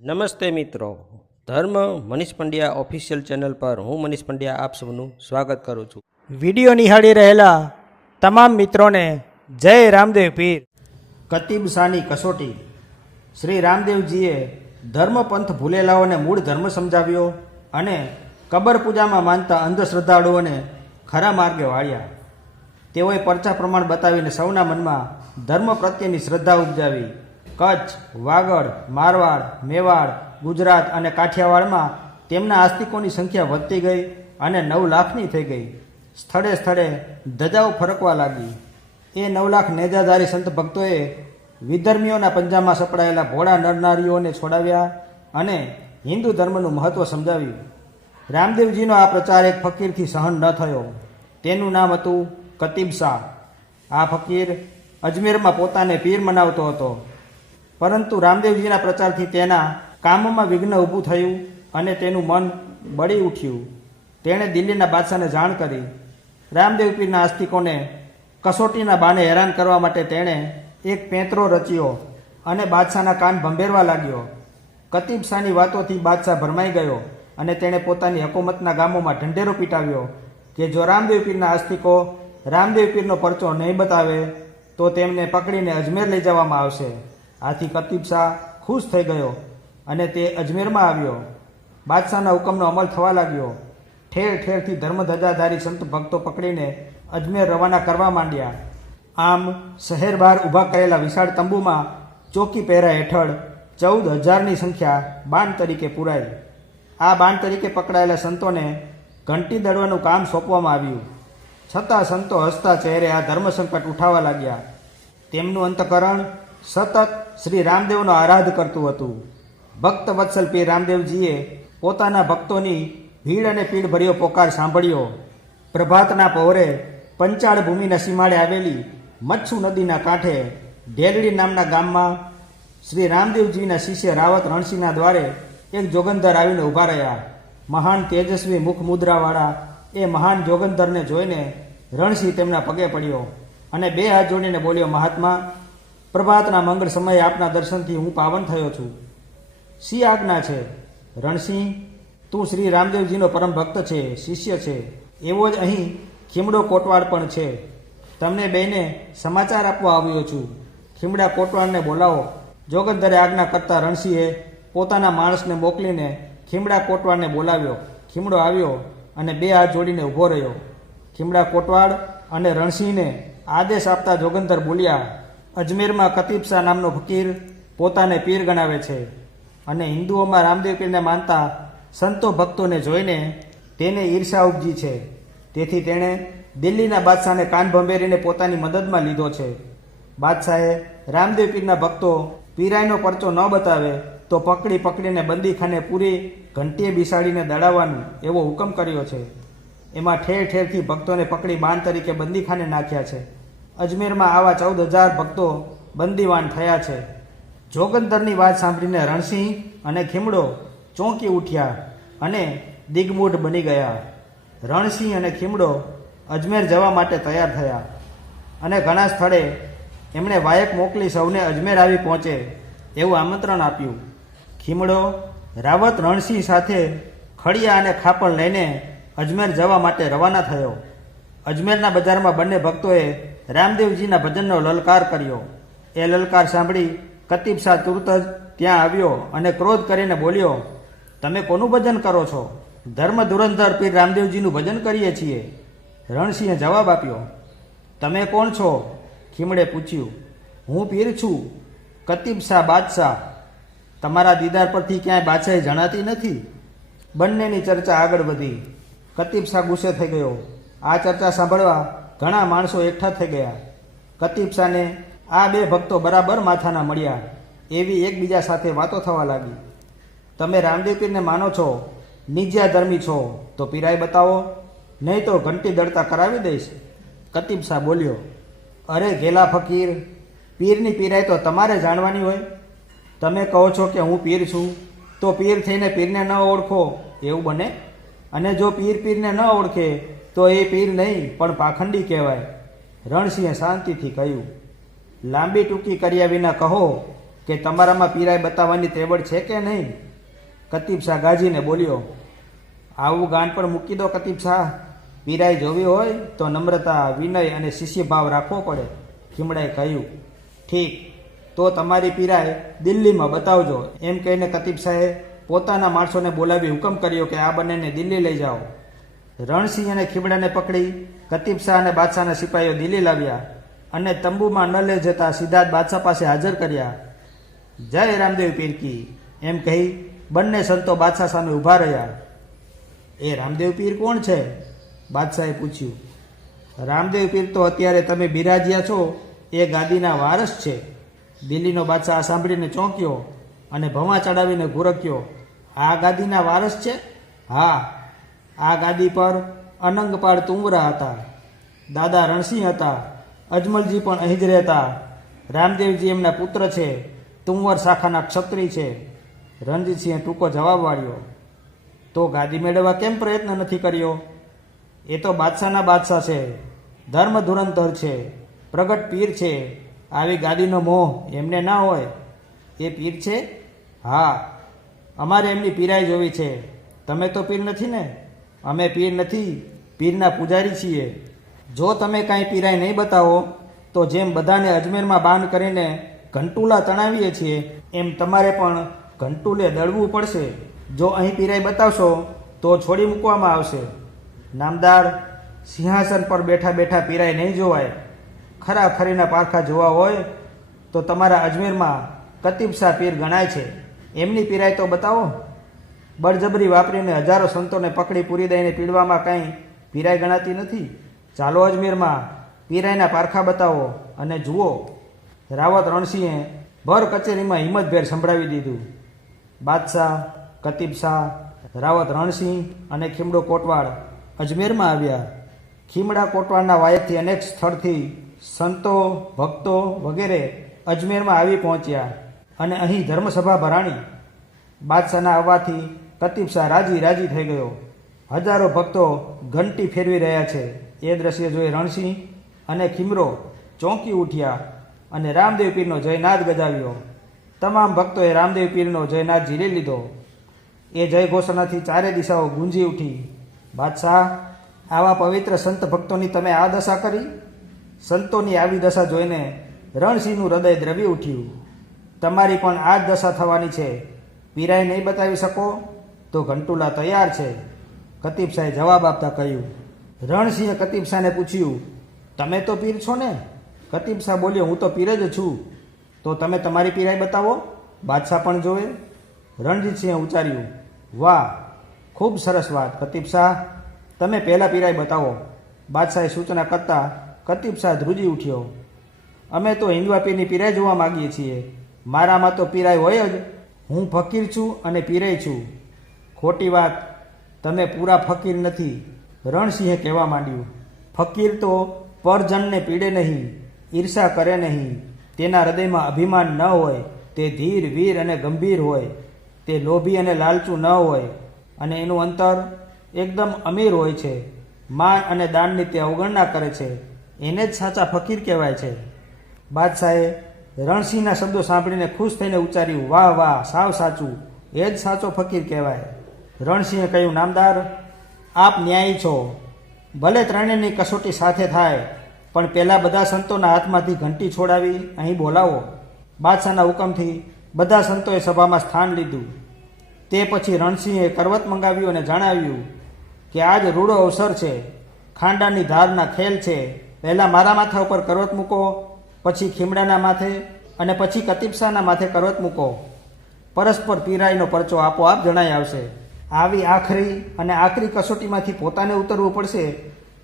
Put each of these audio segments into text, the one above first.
નમસ્તે મિત્રો. ધર્મ મનીષ પંડ્યા ઓફિશિયલ ચેનલ પર હું મનીષ પંડ્યા આપ સૌનું સ્વાગત કરું છું. વીડિયો નિહાળી રહેલા તમામ મિત્રોને જય રામદેવ પીર. કતીબ શાહની કસોટી. શ્રી રામદેવજીએ ધર્મપંથ ભૂલેલાઓને મૂળ ધર્મ સમજાવ્યો અને કબર પૂજામાં માનતા અંધશ્રદ્ધાળુઓને ખરા માર્ગે વાળ્યા. તેઓએ પરચા પ્રમાણ બતાવીને સૌના મનમાં ધર્મ પ્રત્યેની શ્રદ્ધા ઉપજાવી કચ્છ, વાગડ, મારવાડ, મેવાડ, ગુજરાત અને કાઠિયાવાડમાં તેમના આસ્તિકોની સંખ્યા વધતી ગઈ અને નવ લાખની થઈ ગઈ. સ્થળે સ્થળે ધજાઓ ફરકવા લાગી. એ નવ લાખ નેજાધારી સંત ભક્તોએ વિધર્મીઓના પંજામાં સપડાયેલા ભોળા નરનારીઓને છોડાવ્યા અને હિન્દુ ધર્મનું મહત્વ સમજાવ્યું. રામદેવજીનો આ પ્રચાર એક ફકીરથી સહન ન થયો. તેનું નામ હતું કતીબ શાહ આ ફકીર અજમેરમાં પોતાને પીર મનાવતો હતો. પરંતુ રામદેવજીના પ્રચારથી તેના કામમાં વિઘ્ન ઊભું થયું અને તેનું મન બળી ઉઠ્યું. તેણે દિલ્હીના બાદશાહને જાણ કરી. રામદેવ પીરના આસ્તિકોને કસોટીના બાને હેરાન કરવા માટે તેણે એક પેંતરો રચ્યો અને બાદશાહના કાન ભંભેરવા લાગ્યો. કતીબ શાહની વાતોથી બાદશાહ ભરમાઈ ગયો અને તેણે પોતાની હકુમતના ગામોમાં ઢંઢેરો પીટાવ્યો કે જો રામદેવ પીરના આસ્તિકો રામદેવ પીરનો પરચો નહીં બતાવે, તો તેમને પકડીને અજમેર લઈ જવામાં આવશે. આથી કતીબ શાહ ખુશ થઈ ગયો અને તે અજમેરમાં આવ્યો. બાદશાહના હુકમનો અમલ થવા લાગ્યો. ઠેર ઠેરથી ધર્મધજાધારી સંત ભક્તો પકડીને અજમેર રવાના કરવા માંડ્યા. આમ શહેર બહાર ઊભા કરેલા વિશાળ તંબુમાં ચોકી પહેરા હેઠળ ચૌદ હજારની સંખ્યા બાણ તરીકે પુરાઈ. આ બાણ તરીકે પકડાયેલા સંતોને ઘંટી દળવાનું કામ સોંપવામાં આવ્યું. છતાં સંતો હસતા ચહેરે આ ધર્મ સંકટ ઉઠાવવા લાગ્યા. તેમનું અંતકરણ સતત શ્રી રામદેવનો આરાધ કરતું હતું. ભક્ત વત્સલ પી. રામદેવજીએ પોતાના ભક્તોની ભીડ અને પીડ ભર્યો પોકાર સાંભળ્યો. પ્રભાતના પહોરે પંચાળ ભૂમિના સીમાડે આવેલી મચ્છુ નદીના કાંઠે ઢેલડી નામના ગામમાં શ્રી રામદેવજીના શિષ્ય રાવત રણસિંહના દ્વારે એક જોગંદર આવીને ઊભા રહ્યા. મહાન તેજસ્વી મુખ મુદ્રાવાળા એ મહાન જોગંદરને જોઈને રણસિંહ તેમના પગે પડ્યો અને બે હાથ જોડીને બોલ્યો, મહાત્મા પ્રભાતના મંગળ સમયે આપના દર્શનથી હું પાવન થયો છું. શી આજ્ઞા છે? રણસિંહ, તું શ્રી રામદેવજીનો પરમ ભક્ત છે, શિષ્ય છે. એવો જ અહીં ખીમડો કોટવાડ પણ છે. તમને બેને સમાચાર આપવા આવ્યો છું. ખીમડા કોટવાડને બોલાવો. જોગંદરે આજ્ઞા કરતા રણસિંહે પોતાના માણસને મોકલીને ખીમડા કોટવાડને બોલાવ્યો. ખીમડો આવ્યો અને બે હાથ જોડીને ઊભો રહ્યો. ખીમડા કોટવાડ અને રણસિંહને આદેશ આપતા જોગંદર બોલ્યા અજમેરમાં કતીબ શાહ નામનો ફકીર પોતાને પીર ગણાવે છે અને હિન્દુઓમાં રામદેવ પીરને માનતા સંતો ભક્તોને જોઈને તેને ઈર્ષા ઉપજી છે. તેથી તેણે દિલ્હીના બાદશાહને કાન ભંભેરીને પોતાની મદદમાં લીધો છે. બાદશાહે રામદેવ પીરના ભક્તો પીરાઈનો પરચો ન બતાવે તો પકડી પકડીને બંદીખાને પૂરી ઘંટીએ બિસાડીને દડાવવાનું એવો હુકમ કર્યો છે. એમાં ઠેર ઠેરથી ભક્તોને પકડી બાણ તરીકે બંદીખાને નાખ્યા છે. અજમેરમાં આવા ચૌદ હજાર ભક્તો બંદીવાન થયા છે. જોગંદરની વાત સાંભળીને રણસિંહ અને ખીમડો ચોંકી ઉઠ્યા અને દિગ્મૂઢ બની ગયા. રણસિંહ અને ખીમડો અજમેર જવા માટે તૈયાર થયા અને ઘણા સ્થળે એમણે વાયક મોકલી સૌને અજમેર આવી પહોંચે એવું આમંત્રણ આપ્યું. ખીમડો, રાવત, રણસિંહ સાથે ખડિયા અને ખાપણ લઈને અજમેર જવા માટે રવાના થયો. અજમેરના બજારમાં બંને ભક્તોએ રામદેવજીના ભજનનો લલકાર કર્યો. એ લલકાર સાંભળી કતીબ તુરત જ ત્યાં આવ્યો અને ક્રોધ કરીને બોલ્યો, તમે કોનું ભજન કરો છો? ધર્મ ધુરંધર પીર રામદેવજીનું ભજન કરીએ છીએ. રણસિંહે જવાબ આપ્યો, તમે કોણ છો? ખીમડે પૂછ્યું, હું પીર છું, કતીબ શાહ બાદશાહ. તમારા દીદાર પરથી ક્યાંય બાદશાહી જણાતી નથી? બંનેની ચર્ચા આગળ વધી. કતીબ ગુસ્સે થઈ ગયો. આ ચર્ચા સાંભળવા ઘણા માણસો એકઠા થઈ ગયા. કતીબ આ બે ભક્તો બરાબર માથાના મળ્યા, એવી એકબીજા સાથે વાતો થવા લાગી. તમે રામદેવ પીરને માનો છો? નિજ્યા ધર્મી છો. તો પીરાઈ બતાવો. નહીં તો ઘંટી દળતા કરાવી દઈશ. કતીબ બોલ્યો, અરે ઘેલા ફકીર, પીરની પીરાઈ તો તમારે જાણવાની હોય. તમે કહો છો કે હું પીર છું, તો પીર થઈને પીરને ન ઓળખો. એવું બને? અને જો પીર પીરને ન ઓળખે તો એ પીર નહીં, પણ પાખંડી કહેવાય. રણસિંહે શાંતિથી કહ્યું, લાંબી ટૂંકી કર્યા વિના કહો કે તમારામાં પીરાય બતાવવાની તેવડ છે કે નહીં? કતીબ શાહ ગાજીને બોલ્યો, આવું ગાન પર મૂકી દો કતીબ શાહ. પીરાય જોવી હોય તો નમ્રતા, વિનય અને શિષ્યભાવ રાખવો પડે. ખીમડાએ કહ્યું, ઠીક, તો તમારી પીરાય દિલ્હીમાં બતાવજો. એમ કહીને કતીબ શાહે પોતાના માણસોને બોલાવી હુકમ કર્યો કે આ બંનેને દિલ્હી લઈ જાઓ. રણસિંહ અને ખીમડાને પકડી, કતીબ શાહ અને બાદશાહના સિપાહીઓ દિલ્હી લાવ્યા અને તંબુમાં ન લઈ જતા સીધા બાદશાહ પાસે હાજર કર્યા. જય રામદેવ પીરકી, એમ કહી બંને સંતો બાદશાહ સામે ઊભા રહ્યા. એ રામદેવ પીર કોણ છે? બાદશાહે પૂછ્યું. રામદેવ પીર તો અત્યારે તમે બિરાજ્યા છો, એ ગાદીના વારસ છે. દિલ્હીનો બાદશાહ સાંભળીને ચોંક્યો અને ભવા ચડાવીને ગુરક્યો આ ગાદીના વારસ છે? હા. આ ગાદી પર અનંગપાળ તુંવરા હતા. દાદા રણસિંહ હતા. અજમલજી પણ અહીં જ રહેતા. રામદેવજી એમના પુત્ર છે. તુંવર શાખાના ક્ષત્રિય છે. રણજીતસિંહે ટૂંકો જવાબ વાળ્યો, તો ગાદી મેળવવા કેમ પ્રયત્ન નથી કર્યો? એ તો બાદશાહના બાદશાહ છે. ધર્મ ધુરંધર છે. પ્રગટ પીર છે. આવી ગાદીનો મોહ એમને ના હોય. એ પીર છે? હા. અમારે એમની પીરાઈ જોવી છે. તમે તો પીર નથી ને? અમે પીર નથી, પીરના પૂજારી છીએ. જો તમે કાંઈ પીરાઈ નહીં બતાવો, તો જેમ બધાને અજમેરમાં બાન કરીને ઘંટુલા તણાવીએ છીએ, એમ તમારે પણ ઘંટુલે દળવું પડશે. જો અહીં પીરાય બતાવશો, તો છોડી મૂકવામાં આવશે. નામદાર સિંહાસન પર બેઠા બેઠા પીરાઈ નહીં જોવાય. ખરા ખરીના પારખા જોવા હોય, તો તમારા અજમેરમાં કતીબ પીર ગણાય છે. એમની પીરાય તો બતાવો. બળજબરી વાપરીને હજારો સંતોને પકડી પૂરી દઈને પીડવામાં કાંઈ પીરાઈ ગણાતી નથી. ચાલો અજમેરમાં પીરાઈના પારખા બતાવો અને જુઓ. રાવત રણસિંહે ભર કચેરીમાં હિંમતભેર સંભળાવી દીધું. બાદશાહ, કતીબ શાહ, રાવત રણસિંહ અને ખીમડો કોટવાડ અજમેરમાં આવ્યા. ખીમડા કોટવાડના વાયકથી અનેક સ્થળથી સંતો, ભક્તો વગેરે અજમેરમાં આવી પહોંચ્યા અને અહીં ધર્મસભા ભરાણી. બાદશાહના આવવાથી કતીબ શાહ રાજી રાજી થઈ ગયો. હજારો ભક્તો ઘંટી ફેરવી રહ્યા છે. એ દ્રશ્ય જોઈ રણસિંહ અને ખીમરો ચોંકી ઉઠ્યા અને રામદેવ પીરનો જયનાદ ગજાવ્યો. તમામ ભક્તોએ રામદેવ પીરનો જયનાદ ઝીલી લીધો. એ જય ઘોષણાથી ચારે દિશાઓ ગુંજી ઉઠી. બાદશાહ, આવા પવિત્ર સંત ભક્તોની તમે આ દશા કરી? સંતોની આવી દશા જોઈને રણસિંહનું હૃદય દ્રવી ઉઠ્યું. તમારી પણ આ જ દશા થવાની છે. પીરાય નહીં બતાવી શકો? તો ઘંટુલા તૈયાર છે. કતીબ જવાબ આપતા કહ્યું, રણસિંહે કતીબ પૂછ્યું, તમે તો પીર છો ને? કતીબ બોલ્યો, હું તો પીર જ છું. તો તમે તમારી પીરાઈ બતાવો. બાદશાહ પણ જોવે. રણજીતસિંહે ઉચ્ચાર્યું, વાહ, ખૂબ સરસ વાત, કતીબ શાહ. તમે પહેલાં પીરાઈ બતાવો. બાદશાહે સૂચના કરતા કતીબ ધ્રુજી ઉઠ્યો, અમે તો હિન્દવા પીરની પીરાઈ જોવા માગીએ છીએ. મારામાં તો પીરાઈ હોય જ. હું ફકીર છું અને પીરાઈ છું. ખોટી વાત તમે પૂરા ફકીર નથી. રણસિંહે કહેવા માંડ્યું, ફકીર તો પરજનને પીડે નહીં, ઈર્ષા કરે નહીં. તેના હૃદયમાં અભિમાન ન હોય, તે ધીર, વીર અને ગંભીર હોય. તે લોભી અને લાલચુ ન હોય અને એનું અંતર એકદમ અમીર હોય છે. માન અને દાનની તે અવગણના કરે છે. એને જ સાચા ફકીર કહેવાય છે. બાદશાહે રણસિંહના શબ્દો સાંભળીને ખુશ થઈને ઉચ્ચાર્યું, વાહ વાહ, સાવ સાચું. એ જ સાચો ફકીર કહેવાય. રણસિંહે કહ્યું, નામદાર, આપ ન્યાયી છો. ભલે ત્રણેયની કસોટી સાથે થાય, પણ પહેલાં બધા સંતોના હાથમાંથી ઘંટી છોડાવી અહીં બોલાવો. બાદશાહના હુકમથી બધા સંતોએ સભામાં સ્થાન લીધું. તે પછી રણસિંહે કરવત મંગાવ્યું અને જણાવ્યું કે, આજ રૂડો અવસર છે. ખાંડાની ધારના ખેલ છે. પહેલાં મારા માથા ઉપર કરવત મૂકો, પછી ખીમડાના માથે અને પછી કતિપસાના માથે કરવત મૂકો. પરસ્પર પીરાઈનો પરચો આપોઆપ જણાઈ આવશે. આવી આખરી અને આખરી કસોટીમાંથી પોતાને ઉતરવું પડશે,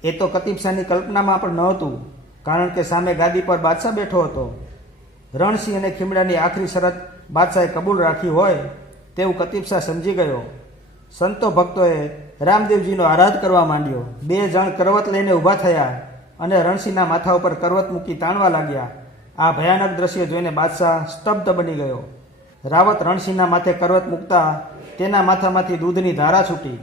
એ તો કતીબશાહની કલ્પનામાં પણ નહોતું, કારણ કે સામે ગાદી પર બાદશાહ બેઠો હતો. રણસિંહ અને ખીમડાની આખરી શરત બાદશાહે કબૂલ રાખી હોય, તેવું કતીબશાહ સમજી ગયો. સંતો ભક્તોએ રામદેવજીનો આરાધ કરવા માંડ્યો. બે જણ કરવત લઈને ઊભા થયા અને રણસિંહના માથા ઉપર કરવત મૂકી તાણવા લાગ્યા. આ ભયાનક દ્રશ્ય જોઈને બાદશાહ સ્તબ્ધ બની ગયો. રાવત રણસિંહના માથે કરવત મૂકતા તેના માથામાંથી દૂધની ધારા છૂટી.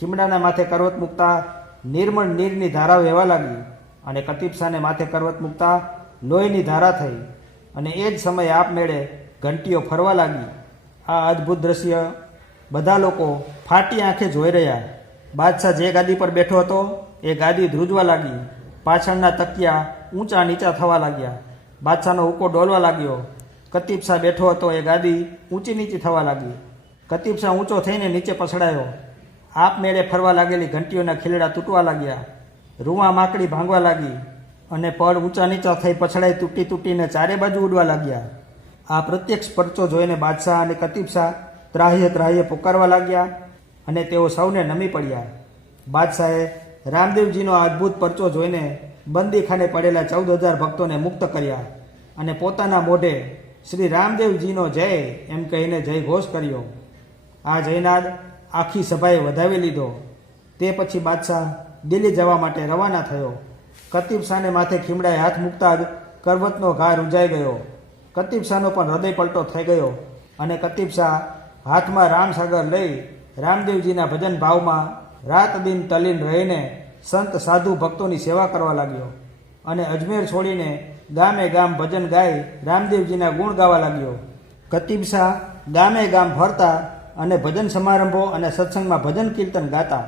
ખીમડાના માથે કરવત મૂકતા નિર્મળ નીરની ધારા વહેવા લાગી અને કતીબશાહને માથે કરવત મૂકતા લોહીની ધારા થઈ અને એ જ સમયે આપમેળે ઘંટીઓ ફરવા લાગી. આ અદ્ભુત દ્રશ્ય બધા લોકો ફાટી આંખે જોઈ રહ્યા. બાદશાહ જે ગાદી પર બેઠો હતો, એ ગાદી ધ્રુજવા લાગી. પાછળના તકિયા ઊંચા નીચા થવા લાગ્યા. બાદશાહનો હુકો ડોલવા લાગ્યો. કતીબ બેઠો હતો, એ ગાદી ઊંચી નીચી થવા લાગી. કતીબ શાહ ઊંચો થઈને નીચે પછડાયો. આપમેળે ફરવા લાગેલી ઘંટીઓના ખીલડા તૂટવા લાગ્યા. રૂવા માકડી ભાંગવા લાગી અને પડ ઊંચા નીચા થઈ પછડાઈ તૂટી તૂટીને ચારે બાજુ ઉડવા લાગ્યા. આ પ્રત્યક્ષ પરચો જોઈને બાદશાહ અને કતીબ ત્રાહ્ય ત્રાહીએ પુકારવા લાગ્યા અને તેઓ સૌને નમી પડ્યા. બાદશાહે રામદેવજીનો અદ્ભુત પરચો જોઈને બંદીખાને પડેલા ચૌદ હજાર ભક્તોને મુક્ત કર્યા અને પોતાના મોઢે શ્રી રામદેવજીનો જય એમ કહીને જય ઘોષ કર્યો. આ જયનાદ આખી સભાએ વધાવી લીધો. તે પછી બાદશાહ દિલ્હી જવા માટે રવાના થયો. કતીબ માથે ખીમડાએ હાથ મૂકતા જ કરવતનો ઘા રૂંજાઈ ગયો. કતીબ પણ હૃદય પલટો થઈ ગયો અને કતીબ શાહ હાથમાં રામસાગર લઈ રામદેવજીના ભજન ભાવમાં રાત દિન તલીન રહીને સંત સાધુ ભક્તોની સેવા કરવા લાગ્યો અને અજમેર છોડીને ગામે ગામ ભજન ગાઈ રામદેવજીના ગુણ ગાવા લાગ્યો. કતીબ ગામે ગામ ફરતા અને ભજન સમારંભો અને સત્સંગમાં ભજન કીર્તન ગાતા.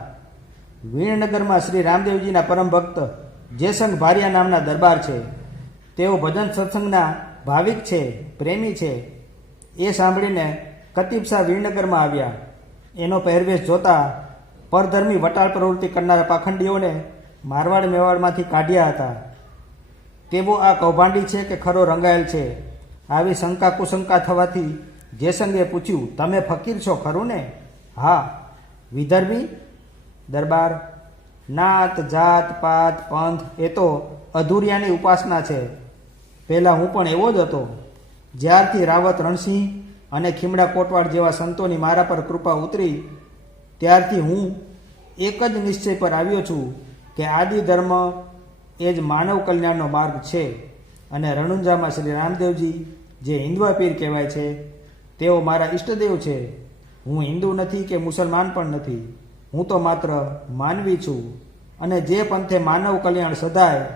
વીરનગરમાં શ્રી રામદેવજીના પરમ ભક્ત જયસંગ ભારિયા નામના દરબાર છે. તેઓ ભજન સત્સંગના ભાવિક છે, પ્રેમી છે. એ સાંભળીને કતીબ વીરનગરમાં આવ્યા. એનો પહેરવેશ જોતા પરધર્મી વટાળ પ્રવૃત્તિ કરનારા પાખંડીઓને મારવાડ મેવાડમાંથી કાઢ્યા હતા. તેવો આ કૌભાંડી છે કે ખરો રંગાયેલ છે? આવી શંકા કુશંકા થવાથી જેસંગે પૂછ્યું, તમે ફકીર છો ખરું ને? હા. વિદર્ભી? દરબાર. નાત, જાત, પાત, પંથ, એ તો અધૂરિયાની ઉપાસના છે. પહેલાં હું પણ એવો જ હતો. જ્યારથી રાવત રણસિંહ અને ખીમડા કોટવાડ જેવા સંતોની મારા પર કૃપા ઉતરી, ત્યારથી હું એક જ નિશ્ચય પર આવ્યો છું કે આદિ ધર્મ એ જ માનવ કલ્યાણનો માર્ગ છે અને રણુંજામાં શ્રી રામદેવજી જે હિન્દવા પીર કહેવાય છે તેઓ મારા ઈષ્ટદેવ છે. હું હિન્દુ નથી કે મુસલમાન પણ નથી. હું તો માત્ર માનવી છું. અને જે પંથે માનવ કલ્યાણ સદાય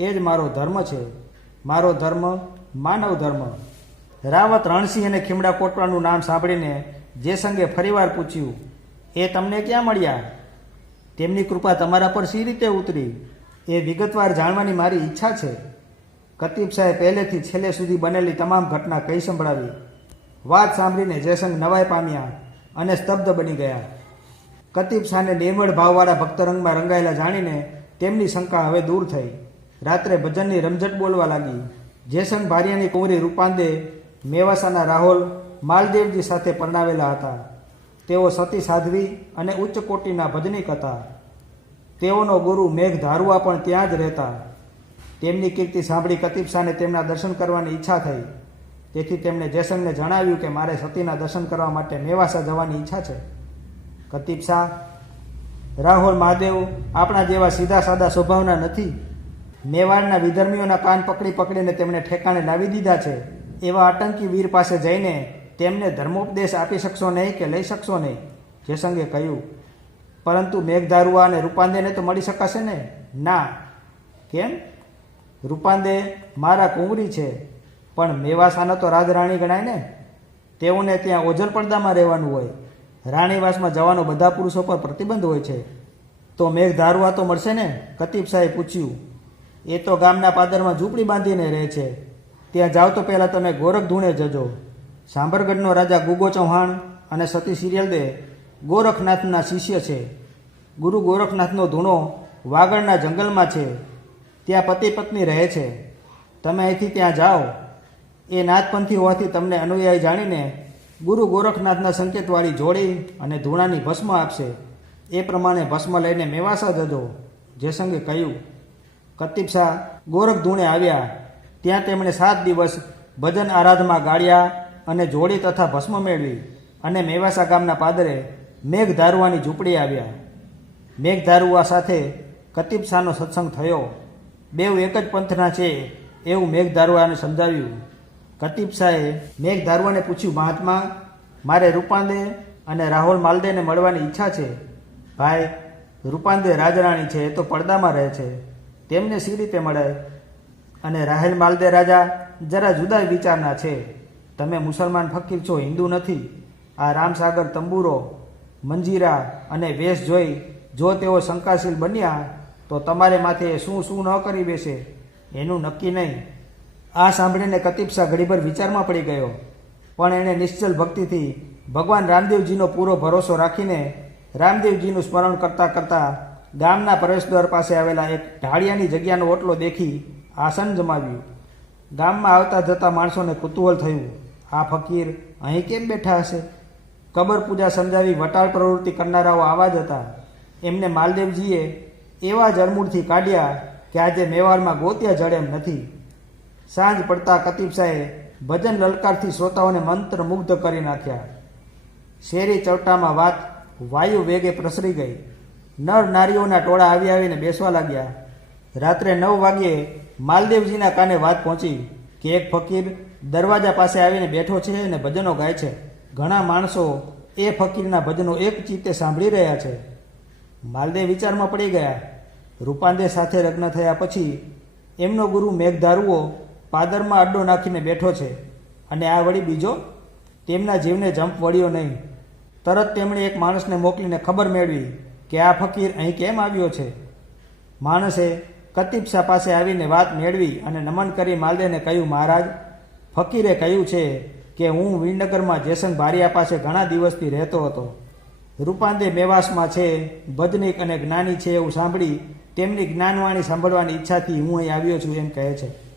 એ જ મારો ધર્મ છે. મારો ધર્મ માનવ ધર્મ. રાવત રણસિંહ અને ખીમડા કોટવાનું નામ સાંભળીને જે સંગે ફરીવાર પૂછ્યું, એ તમને ક્યાં મળ્યા? તેમની કૃપા તમારા પર સી રીતે ઉતરી? એ વિગતવાર જાણવાની મારી ઈચ્છા છે. કતીબ સાહેબ પહેલેથી છેલ્લે સુધી બનેલી તમામ ઘટના કહી સંભળાવી. વાત સાંભળીને જયસંગ નવાઈ પામ્યા અને સ્તબ્ધ બની ગયા. કતીબ શાહને નિર્મળ ભાવવાળા ભક્તરંગમાં રંગાયેલા જાણીને તેમની શંકા હવે દૂર થઈ. રાત્રે ભજનની રમઝટ બોલવા લાગી. જયસંગ ભારિયાની કુંવરી રૂપાંદે મેવાસાના રાહોલ માલદેવજી સાથે પરણાવેલા હતા. તેઓ સતી સાધ્વી અને ઉચ્ચ કોટીના ભજનિક હતા. તેઓનો ગુરુ મેઘ ધારુઆ પણ ત્યાં જ રહેતા. તેમની કીર્તિ સાંભળી કતીબ શાહને તેમના દર્શન કરવાની ઈચ્છા થઈ. તેથી તેમણે જયસંગને જણાવ્યું કે મારે સતીના દર્શન કરવા માટે મેવાસા જવાની ઈચ્છા છે. કતીબ શાહ, રાહુલ મહાદેવ આપણા જેવા સીધા સાદા સ્વભાવના નથી. મેવાડના વિધર્મીઓના કાન પકડી પકડીને તેમણે ઠેકાણે લાવી દીધા છે. એવા આતંકી વીર પાસે જઈને તેમને ધર્મોપદેશ આપી શકશો નહીં કે લઈ શકશો નહીં? જેસંગે કહ્યું, પરંતુ મેઘધારુઆ અને રૂપાંદેને તો મળી શકાશે ને? ના. કેમ? રૂપાંદે મારા કુંવરી છે. પણ મેવાસાના તો રાજરાણી ગણાય ને? તેઓને ત્યાં ઓઝલ પડદામાં રહેવાનું હોય. રાણીવાસમાં જવાનો બધા પુરુષો પર પ્રતિબંધ હોય છે. તો મેઘ ધારવા તો મળશે ને? કતીબ સાહેબ પૂછ્યું. એ તો ગામના પાદરમાં ઝૂંપડી બાંધીને રહે છે. ત્યાં જાઓ તો પહેલાં તમે ગોરખ ધૂણે જજો. સાંભરગઢનો રાજા ગુગો ચૌહાણ અને સતી સિરિયલ દે ગોરખનાથના શિષ્ય છે. ગુરુ ગોરખનાથનો ધૂણો વાગડના જંગલમાં છે. ત્યાં પતિ પત્ની રહે છે. તમે અહીંથી ત્યાં જાઓ. એ નાથપંથી હોવાથી તમને અનુયાયી જાણીને ગુરુ ગોરખનાથના સંકેતવાળી જોડી અને ધૂણાની ભસ્મ આપશે. એ પ્રમાણે ભસ્મ લઈને મેવાસા જજો. જેસંગે કહ્યું કતીબ શાહ ગોરખ ધૂણે આવ્યા. ત્યાં તેમણે સાત દિવસ ભજન આરાધમાં ગાળ્યા અને જોડી તથા ભસ્મ મેળવી અને મેવાસા ગામના પાદરે મેઘ ધારવાની ઝૂંપડી આવ્યા. મેઘ ધારુવા સાથે કતીબ સત્સંગ થયો. બેઉ એક જ પંથના છે એવું મેઘ ધારવાને સમજાવ્યું. કતીબ મેઘ ધારુવાને પૂછ્યું, મહાત્મા, મારે રૂપાંદે અને રાહુલ માલદેને મળવાની ઈચ્છા છે. ભાઈ, રૂપાંદે રાજરાણી છે, એ તો પડદામાં રહે છે. તેમને સી રીતે મળે? અને રાહેલ માલદે રાજા જરા જુદા વિચારના છે. તમે મુસલમાન ફકીર છો, હિન્દુ નથી. આ રામસાગર, તંબુરો, મંજીરા અને વેશ જોઈ, જો તેઓ શંકાશીલ બન્યા, તો તમારે માથે શું શું ન કરી બેસે? એનું નક્કી નહીં. આ સાંભળીને કતીબ શાહ ઘડીભર વિચારમાં પડી ગયો. પણ એણે નિશ્ચલ ભક્તિથી ભગવાન રામદેવજીનો પૂરો ભરોસો રાખીને રામદેવજીનું સ્મરણ કરતાં કરતાં ગામના પ્રવેશદ્વાર પાસે આવેલા એક ઢાળિયાની જગ્યાનો ઓટલો દેખી આસન જમાવ્યું. ગામમાં આવતા જતા માણસોને કુતૂહલ થયું. આ ફકીર અહીં કેમ બેઠા હશે? કબર પૂજા સમજાવી વટાળ પ્રવૃત્તિ કરનારાઓ આવા જ હતા. એમને માલદેવજીએ એવા જરમૂળથી કાઢ્યા કે આજે મેવાડમાં ગોત્યા જડે એમ નથી. સાંજ પડતા કતીબ સાહેબ ભજન લલકારથી શ્રોતાઓને મંત્ર મુગ્ધ કરી નાખ્યા. શેરી ચવટામાં વાત વાયુ વેગે પ્રસરી ગઈ. નર નારીઓના ટોળા આવી આવીને બેસવા લાગ્યા. રાત્રે નવ વાગ્યે માલદેવજીના કાને વાત પહોંચી કે એક ફકીર દરવાજા પાસે આવીને બેઠો છે અને ભજનો ગાય છે. ઘણા માણસો એ ફકીરના ભજનો એક ચિત્તે સાંભળી રહ્યા છે. માલદેવ વિચારમાં પડી ગયા. રૂપાંદે સાથે લગ્ન થયા પછી એમનો ગુરુ મેઘધારુઓ પાદરમાં અડ્ડો નાખીને બેઠો છે અને આ વળી બીજો તેમના જીવને જંપ વળ્યો નહીં. તરત તેમણે એક માણસને મોકલીને ખબર મેળવી કે આ ફકીર અહીં કેમ આવ્યો છે. માણસે કતીબ પાસે આવીને વાત મેળવી અને નમન કરી માલદેવને કહ્યું, મહારાજ, ફકીરે કહ્યું છે કે હું વીરનગરમાં જેસન ભારિયા પાસે ઘણા દિવસથી રહેતો હતો. રૂપાંદે મેવાસમાં છે ભજનિક અને જ્ઞાની છે એવું સાંભળી તેમની જ્ઞાનવાણી સાંભળવાની ઈચ્છાથી હું અહીં આવ્યો છું એમ કહે છે.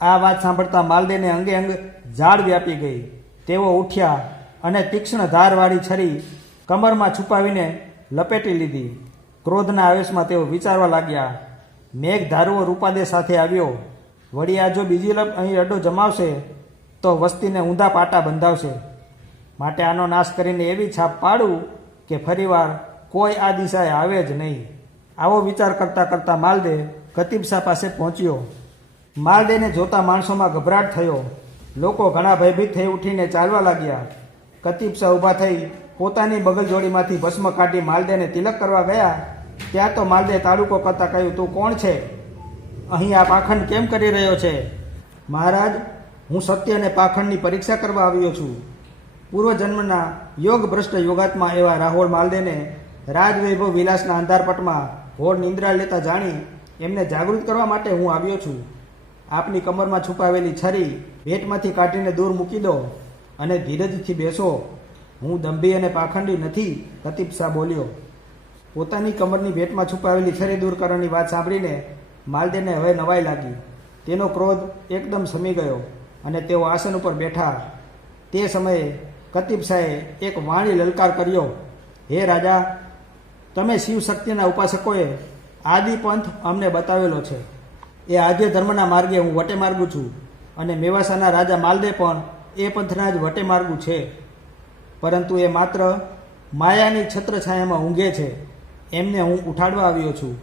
આ વાત સાંભળતા માલદેને અંગે અંગ ઝાડ વ્યાપી ગઈ. તેઓ ઉઠ્યા અને તીક્ષ્ણ ધારવાળી છરી કમરમાં છુપાવીને લપેટી લીધી. ક્રોધના આવેશમાં તેઓ વિચારવા લાગ્યા, મેઘ ધારુઓ રૂપાદે સાથે આવ્યો. વળી આ જો બીજી લપ અહીં અડ્ડો જમાવશે, તો વસ્તીને ઊંધા પાટા બંધાવશે. માટે આનો નાશ કરીને એવી છાપ પાડું કે ફરીવાર કોઈ આ દિશાએ આવે જ નહીં. આવો વિચાર કરતાં કરતાં માલદે કતીબ પાસે પહોંચ્યો. માલદેને જોતા માણસોમાં ગભરાટ થયો. લોકો ઘણા ભયભીત થઈ ઉઠીને ચાલવા લાગ્યા. કતીબ ઊભા થઈ પોતાની બગલજોડીમાંથી ભસ્મ કાઢી માલદેને તિલક કરવા ગયા. ત્યાં તો માલદે તાલુકો કરતા કહ્યું, તું કોણ છે? અહીં આ પાખંડ કેમ કરી રહ્યો છે? મહારાજ, હું સત્ય અને પાખંડની પરીક્ષા કરવા આવ્યો છું. પૂર્વજન્મના યોગ ભ્રષ્ટ યોગાત્મા એવા રાહોલ માલદેને રાજવૈભવ વિલાસના અંધારપટમાં ઘોર નિંદ્રા લેતા જાણી એમને જાગૃત કરવા માટે હું આવ્યો છું. આપની કમરમાં છુપાવેલી છરી ભેટમાંથી કાઢીને દૂર મૂકી દો અને ધીરજથી બેસો. હું દંભી અને પાખંડી નથી શાહ બોલ્યો. પોતાની કમરની ભેટમાં છુપાવેલી છરી દૂર કરવાની વાત સાંભળીને માલદેને હવે નવાઈ લાગી. તેનો ક્રોધ એકદમ શમી ગયો અને તેઓ આસન ઉપર બેઠા. તે સમયે કતીબ શાહે એક વાણી લલકાર કર્યો, હે રાજા, તમે શિવ શક્તિના ઉપાસકોએ આદિપંથ અમને બતાવેલો છે. એ આદ્ય ધર્મના માર્ગે હું વટે માર્ગું છું અને મેવાસાના રાજા માલદે પણ એ પંથના જ વટે માર્ગું છે. પરંતુ એ માત્ર માયાની છત્રછાયામાં ઊંઘે છે. એમને હું ઉઠાડવા આવ્યો છું.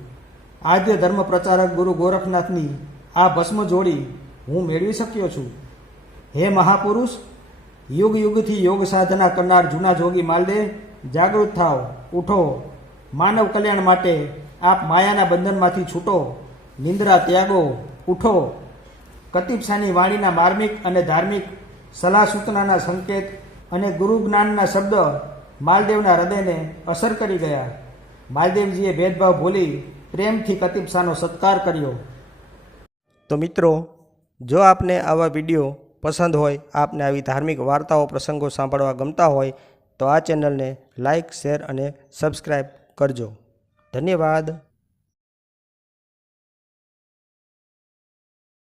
આદ્ય ધર્મ પ્રચારક ગુરુ ગોરખનાથની આ ભસ્મ જોડી હું મેળવી શક્યો છું. હે મહાપુરુષ, યુગ યુગથી યોગ સાધના કરનાર જૂના જોગી માલદે, જાગૃત થાવ ઉઠો. માનવ કલ્યાણ માટે આપ માયાના બંધનમાંથી છૂટો. નિંદ્રા ત્યાગો, ઉઠો. કતિપસાની વાણીના માર્મિક અને ધાર્મિક સલાહ સૂચનાના સંકેત અને ગુરુ જ્ઞાનના શબ્દ માલદેવના હૃદયને અસર કરી ગયા. માલદેવજીએ ભેદભાવ ભૂલી પ્રેમથી કતિપસાનો સત્કાર કર્યો. તો મિત્રો, જો આપને આવા વીડિયો પસંદ હોય, આપને આવી ધાર્મિક વાર્તાઓ, પ્રસંગો સાંભળવા ગમતા હોય, તો આ ચેનલને લાઇક શેર અને સબસ્ક્રાઈબ કરજો. ધન્યવાદ.